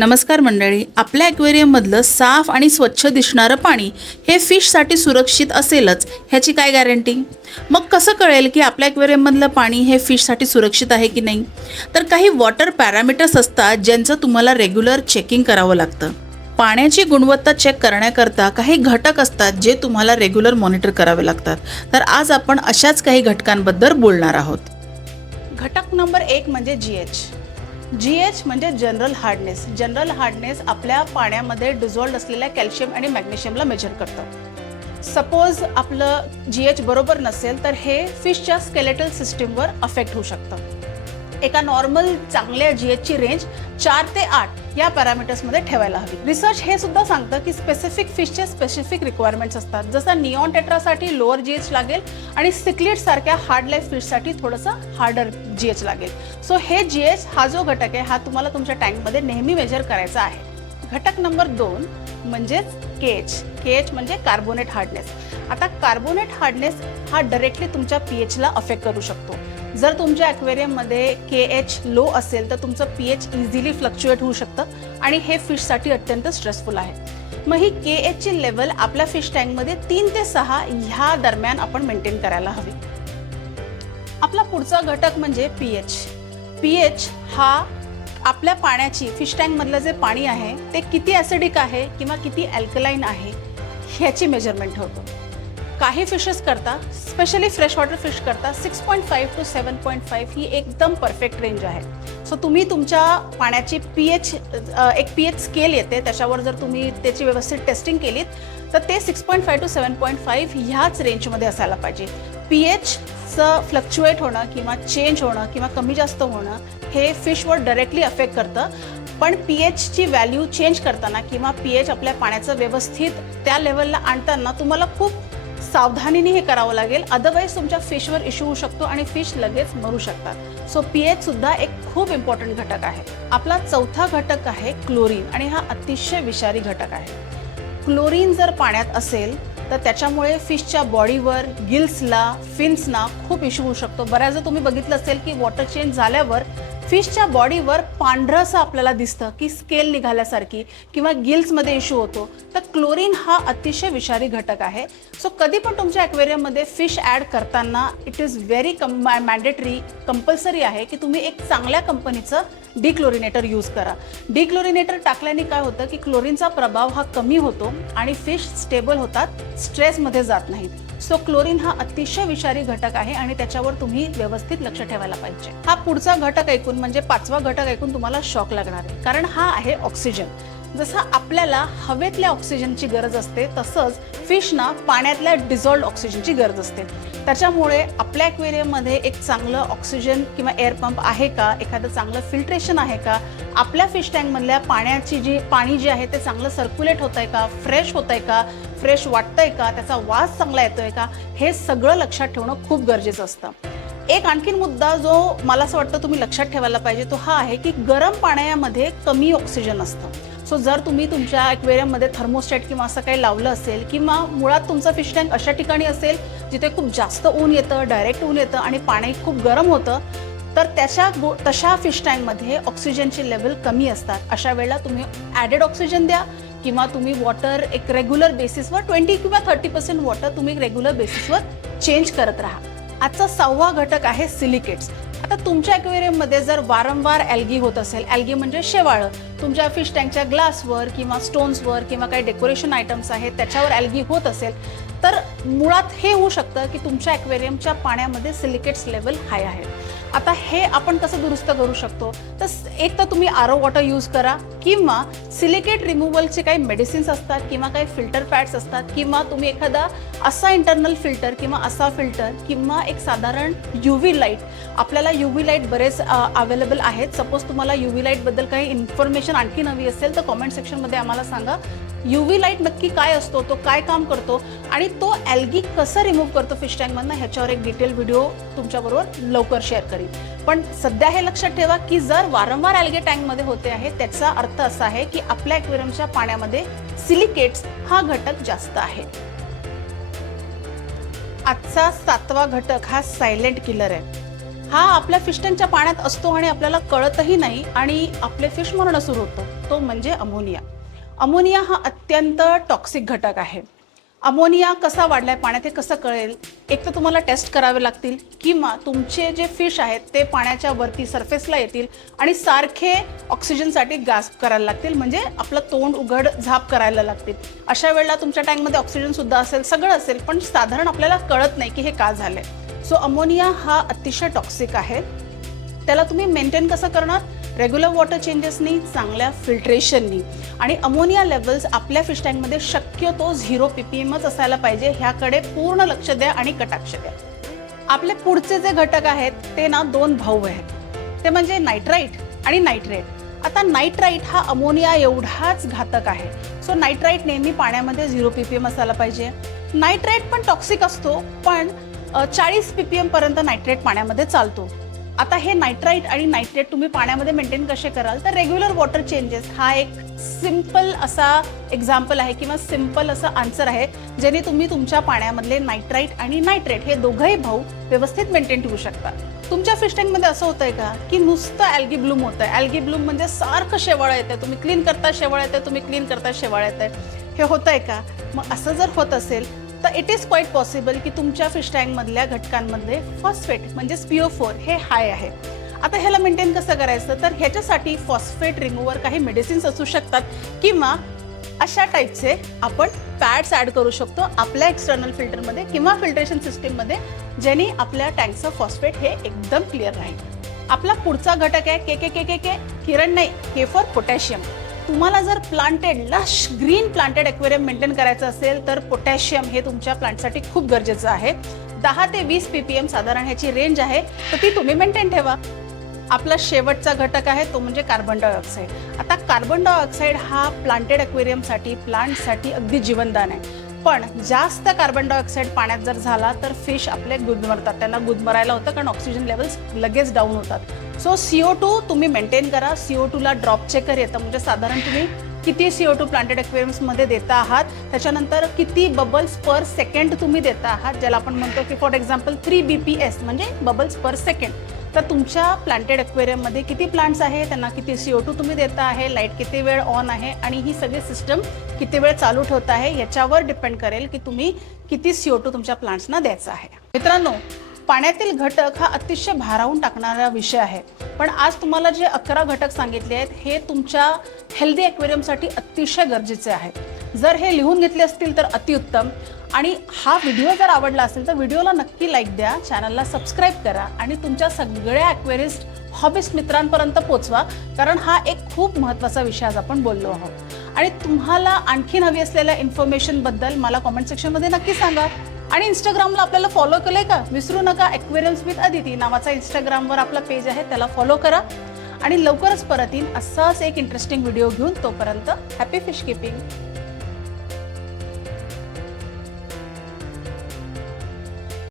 नमस्कार मंडळी. आपल्या ॲक्वेरियममधलं साफ आणि स्वच्छ दिसणारं पाणी हे फिशसाठी सुरक्षित असेलच ह्याची काय गॅरंटी? मग कसं कळेल की आपल्या ॲक्वेरियममधलं पाणी हे फिशसाठी सुरक्षित आहे की नाही? तर काही वॉटर पॅरामीटर्स असतात ज्यांचं तुम्हाला रेग्युलर चेकिंग करावं लागतं. पाण्याची गुणवत्ता चेक करण्याकरता काही घटक असतात जे तुम्हाला रेग्युलर मॉनिटर करावे लागतात. तर आज आपण अशाच काही घटकांबद्दल बोलणार आहोत. घटक नंबर एक म्हणजे जी एच जी एच म्हणजे जनरल हार्डनेस जनरल हार्डनेस आपल्या पाण्यामध्ये डिझॉल्ड असलेल्या कॅल्शियम आणि मॅग्नेशियमला मेजर करतं. सपोज आपलं जी एच बरोबर नसेल तर हे फिशच्या स्केलेटल सिस्टीमवर अफेक्ट होऊ शकतं. एका नॉर्मल चांगल्या जी एचची रेंज चार ते आठ या पॅरामीटर्समध्ये ठेवायला हवी. रिसर्च हे सुद्धा सांगतं की स्पेसिफिक फिशचे स्पेसिफिक रिक्वायरमेंट्स असतात. जसं निऑन टेट्रासाठी लोअर जी एच लागेल आणि सिक्लेट सारख्या हार्ड लाईफ फिशसाठी थोडंसं हार्डर जी एच लागेल. सो हे जी एच हा जो घटक आहे हा तुम्हाला तुमच्या टँकमध्ये नेहमी मेजर करायचा आहे. घटक नंबर दोन म्हणजेच के एच के एच म्हणजे कार्बोनेट हार्डनेस आता कार्बोनेट हार्डनेस हा डायरेक्टली तुमच्या पी एचला अफेक्ट करू शकतो. जर तुमच्या ॲक्वेरियममध्ये के एच लो असेल तर तुमचं पी एच इझिली फ्लक्च्युएट होऊ शकतं आणि हे फिशसाठी अत्यंत स्ट्रेसफुल आहे. मग ही के एचची लेवल आपल्या फिश टँकमध्ये तीन ते सहा ह्या दरम्यान आपण मेंटेन करायला हवी. आपला पुढचा घटक म्हणजे पी एच पी एच हा आपल्या पाण्याची फिश टँकमधलं जे पाणी आहे ते किती ॲसिडिक आहे किंवा किती अल्कलाईन आहे ह्याची मेजरमेंट ठेवतो काही फिशेस करता स्पेशली फ्रेश वॉटर फिश करता six point five to seven point five ही एकदम परफेक्ट रेंज आहे. सो तुम्ही तुमच्या पाण्याची पी एच एक पी एच स्केल येते त्याच्यावर जर तुम्ही त्याची व्यवस्थित टेस्टिंग केलीत तर ते six point five to seven point five ह्याच रेंजमध्ये असायला पाहिजे. पी एच एचचं फ्लक्च्युएट होणं किंवा चेंज होणं किंवा कमी जास्त होणं हे फिशवर डायरेक्टली अफेक्ट करतं. पण पी एचची व्हॅल्यू चेंज करताना किंवा पी एच आपल्या पाण्याचं व्यवस्थित त्या लेवलला आणताना तुम्हाला खूप सावधानीने हे करावं लागेल. अदरवाईज तुमच्या फिशवर इश्यू होऊ शकतो आणि फिश लगेच मरू शकतात. सो पी एच सुद्धा एक खूप इम्पॉर्टंट घटक आहे. आपला चौथा घटक आहे क्लोरीन आणि हा अतिशय विषारी घटक आहे. क्लोरीन जर पाण्यात असेल तर त्याच्यामुळे फिशच्या बॉडीवर गिल्सला फिन्सना खूप इश्यू होऊ शकतो. बऱ्याचदा तुम्ही बघितलं असेल की वॉटर चेंज झाल्यावर फिशच्या बॉडीवर पांढरंसं आपल्याला दिसतं की स्केल निघाल्यासारखी किंवा गिल्समध्ये इश्यू होतो. तर क्लोरीन हा अतिशय विषारी घटक आहे. सो कधी पण तुमच्या ॲक्वेरियममध्ये फिश ॲड करताना it is very come mandatory compulsory आहे की तुम्ही एक चांगल्या कंपनीचं डिक्लोरिनेटर यूज करा. डिक्लोरिनेटर टाकल्याने काय होतं की क्लोरीनचा प्रभाव हा कमी होतो आणि फिश स्टेबल होतात स्ट्रेसमध्ये जात नाहीत. सो क्लोरीन हा अतिशय विषारी घटक आहे आणि त्याच्यावर तुम्ही व्यवस्थित लक्ष ठेवायला पाहिजे. हा पुढचा घटक ऐकून म्हणजे पाचवा घटक ऐकून तुम्हाला शॉक लागणार आहे. कारण हा आहे ऑक्सिजन जसं आपल्याला हवेतल्या ऑक्सिजनची गरज असते तसंच फिशना पाण्यातल्या डिझॉल्ड ऑक्सिजनची गरज असते. त्याच्यामुळे आपल्या ॲक्वेरियममध्ये एक चांगलं ऑक्सिजन किंवा एअर पंप आहे का? एखादं चांगलं फिल्ट्रेशन आहे का? आपल्या फिश टँकमधल्या पाण्याची जी पाणी जे आहे ते चांगलं सर्क्युलेट होत आहे का? फ्रेश होत आहे का? फ्रेश वाटतंय का? त्याचा वास चांगला येतोय का? हे सगळं लक्षात ठेवणं खूप गरजेचं असतं. एक आणखीन मुद्दा जो मला असं वाटतं तुम्ही लक्षात ठेवायला पाहिजे तो हा आहे की गरम पाण्यामध्ये कमी ऑक्सिजन असतं. सो जर तुम्ही तुमच्या ॲक्वेरियममध्ये थर्मोस्टॅट किंवा असं काही लावलं असेल किंवा मुळात तुमचं फिश टँक अशा ठिकाणी असेल जिथे खूप जास्त ऊन येतं डायरेक्ट ऊन येतं आणि पाणी खूप गरम होतं तर त्याच्या गो तशा फिश टँकमध्ये ऑक्सिजनचे लेवल कमी असतात. अशा वेळेला तुम्ही ॲडेड ऑक्सिजन द्या किंवा तुम्ही वॉटर एक रेग्युलर बेसिसवर ट्वेंटी किंवा थर्टी पर्सेंट वॉटर तुम्ही रेग्युलर बेसिसवर चेंज करत राहा. आजचा सहावा घटक आहे सिलिकेट्स. आता तुमच्या ॲक्वेरियममध्ये जर वारंवार ॲल्गी होत असेल ॲल्गी म्हणजे शेवाळं. तुमच्या फिश टँकच्या ग्लासवर किंवा स्टोन्सवर किंवा काही डेकोरेशन आयटम्स आहेत त्याच्यावर ॲल्गी होत असेल तर मुळात हे होऊ शकतं की तुमच्या ॲक्वेरियमच्या पाण्यामध्ये सिलिकेट्स लेवल हाय आहे आता हे आपण कसं दुरुस्त करू शकतो? तर एक तर तुम्ही आर ओ वॉटर यूज करा किंवा सिलिकेट रिमूव्हलचे काही मेडिसिन्स असतात किंवा काही फिल्टर पॅड्स असतात किंवा तुम्ही एखादा असा इंटरनल फिल्टर किंवा असा फिल्टर किंवा एक साधारण यू व्ही लाइट आपल्याला यू व्ही लाइट बरेच अवेलेबल आहेत. सपोज तुम्हाला यू व्ही लाईटबद्दल काही इन्फॉर्मेशन आणखी नवी असेल तर कॉमेंट सेक्शनमध्ये आम्हाला सांगा. यू व्ही लाइट नक्की काय असतो? तो काय काम करतो? आणि तो ॲल्गी कसं रिमूव्ह करतो फिश टँकमधनं ह्याच्यावर एक डिटेल व्हिडिओ तुमच्याबरोबर लवकर शेअर करीन. पण सध्या हे लक्षात ठेवा की जर वारंवार ॲल्गे टँकमध्ये होते आहे त्याचा अर्थ असा आहे की आपल्या ॲक्वेरियमच्या पाण्यामध्ये सिलिकेट्स हा घटक जास्त आहे. आजचा सातवा घटक हा सायलेंट किलर आहे. हा आपल्या फिश टँकच्या पाण्यात असतो आणि आपल्याला कळतही नाही आणि आपले फिश मरणं सुरू होतं. तो म्हणजे अमोनिया अमोनिया हा अत्यंत टॉक्सिक घटक आहे. अमोनिया कसा वाढलाय पाण्यात हे कसं कळेल? एक तर तुम्हाला टेस्ट करावे लागतील किंवा तुमचे जे फिश आहेत ते पाण्याच्या वरती सरफेसला येतील आणि सारखे ऑक्सिजनसाठी गास्प करायला लागतील म्हणजे आपलं तोंड उघड झाप करायला लागतील. अशा वेळेला तुमच्या टँकमध्ये ऑक्सिजनसुद्धा असेल सगळं असेल पण साधारण आपल्याला कळत नाही की हे का झालं आहे सो अमोनिया हा अतिशय टॉक्सिक आहे. त्याला तुम्ही मेंटेन कसं करणार? रेग्युलर वॉटर चेंजेसनी चांगल्या फिल्ट्रेशननी आणि अमोनिया लेवल्स आपल्या फिश टँकमध्ये शक्यतो झिरो पी पी एमच असायला पाहिजे. ह्याकडे पूर्ण लक्ष द्या आणि कटाक्ष द्या. आपले पुढचे जे घटक आहेत ते ना दोन भाऊ आहेत. ते म्हणजे नायट्राईट आणि नायट्रेट आता नायट्राईट हा अमोनिया एवढाच घातक आहे. सो नायट्राईट नेहमी पाण्यामध्ये झिरो पी पी एम असायला पाहिजे. नायट्रेट पण टॉक्सिक असतो पण चाळीस पी पी एमपर्यंत नायट्रेट पाण्यामध्ये चालतो. आता हे नायट्राईट आणि नायट्रेट तुम्ही पाण्यामध्ये मेंटेन कसे कराल? तर रेग्युलर वॉटर चेंजेस हा एक सिंपल असा एक्झाम्पल आहे किंवा सिंपल असं आन्सर आहे ज्याने तुम्ही तुमच्या पाण्यामधले नायट्राईट आणि नायट्रेट हे दोघंही भाऊ व्यवस्थित मेंटेन ठेवू शकता. तुमच्या फिश टँकमध्ये असं होतंय का की नुसतं ॲल्गी ब्लूम होतं आहे ॲल्गी ब्लूम म्हणजे सारखं शेवाळ येतं तुम्ही क्लीन करता शेवाळ येतं तुम्ही क्लीन करता शेवाळ येतं हे होतंय का? मग असं जर होत असेल तर इट इज क्वाईट पॉसिबल की तुमच्या फिश टँकमधल्या घटकांमध्ये फॉस्फेट म्हणजे स्पिओ फोर हे हाय आहे. आता ह्याला मेंटेन कसं करायचं? तर ह्याच्यासाठी फॉस्फेट रिमूव्हर काही मेडिसिन्स असू शकतात किंवा अशा टाईपचे आपण पॅड्स ॲड करू शकतो आपल्या एक्सटर्नल फिल्टरमध्ये किंवा फिल्ट्रेशन सिस्टीममध्ये ज्याने आपल्या टँकचं फॉस्फेट हे एकदम क्लिअर राहील. आपला पुढचा घटक आहे के के के के के किरण नाही के फॉर पोटॅशियम तुम्हाला जर planted lush green planted aquarium maintain करायचं असेल तर पोटॅशियम हे तुमच्या प्लांटसाठी खूप गरजेचं आहे. दहा ते वीस पी पी एम साधारण ह्याची रेंज आहे तर ती तुम्ही मेंटेन ठेवा. आपला शेवटचा घटक आहे तो म्हणजे कार्बन डायऑक्साईड आता कार्बन डायऑक्साईड हा प्लांटेड अक्वेरियमसाठी प्लांटसाठी अगदी जीवनदान आहे. पण जास्त कार्बन डायऑक्साईड पाण्यात जर झाला तर फिश आपले गुदमरतात. त्यांना गुदमरायला होतं कारण ऑक्सिजन लेवल्स लगेच डाऊन होतात. सो सीओ टू तुम्ही मेंटेन करा. सीओ टूला ड्रॉप चेकर येतं. म्हणजे साधारण तुम्ही किती सीओ टू प्लांटेड एक्वेरियम्समध्ये देता आहात त्याच्यानंतर किती बबल्स पर सेकंड तुम्ही देता आहात ज्याला आपण म्हणतो की for example three B P S म्हणजे बबल्स पर सेकंड तर तुमच्या प्लांटेड एक्वेरियममध्ये किती प्लांट्स आहे त्यांना किती सी ओ टू तुम्ही देता आहे? लाइट किती वेळ ऑन आहे? आणि ही सगळी सिस्टम किती वेळ चालू ठेवत आहे? याच्यावर डिपेंड करेल की तुम्ही किती सी ओ टू तुमच्या प्लांट्सना द्यायचा आहे. मित्रांनो पाण्यातील घटक हा अतिशय भारावून टाकणारा विषय आहे. पण आज तुम्हाला जे अकरा घटक सांगितले आहेत हे तुमच्या हेल्दी ॲक्वेरियमसाठी अतिशय गरजेचे आहे. जर हे लिहून घेतले असतील तर अतिउत्तम. आणि हा व्हिडिओ जर आवडला असेल तर व्हिडिओला नक्की लाईक द्या चॅनलला सबस्क्राईब करा आणि तुमच्या सगळ्या ॲक्वेरिस्ट हॉबीस्ट मित्रांपर्यंत पोचवा कारण हा एक खूप महत्त्वाचा विषय आज आपण बोललो आहोत. आणि तुम्हाला आणखीन हवी असलेल्या इन्फॉर्मेशनबद्दल मला कॉमेंट सेक्शनमध्ये नक्की सांगा. आणि इंस्टाग्रामला आपल्याला फॉलो केलंय का? विसरू नका ॲक्वेरियम्स विथ अदिती नावाचा इंस्टाग्रामवर आपला पेज आहे त्याला फॉलो करा. आणि लवकरच परत येईन असाच एक इंटरेस्टिंग व्हिडिओ घेऊन तोपर्यंत हॅपी फिश किपिंग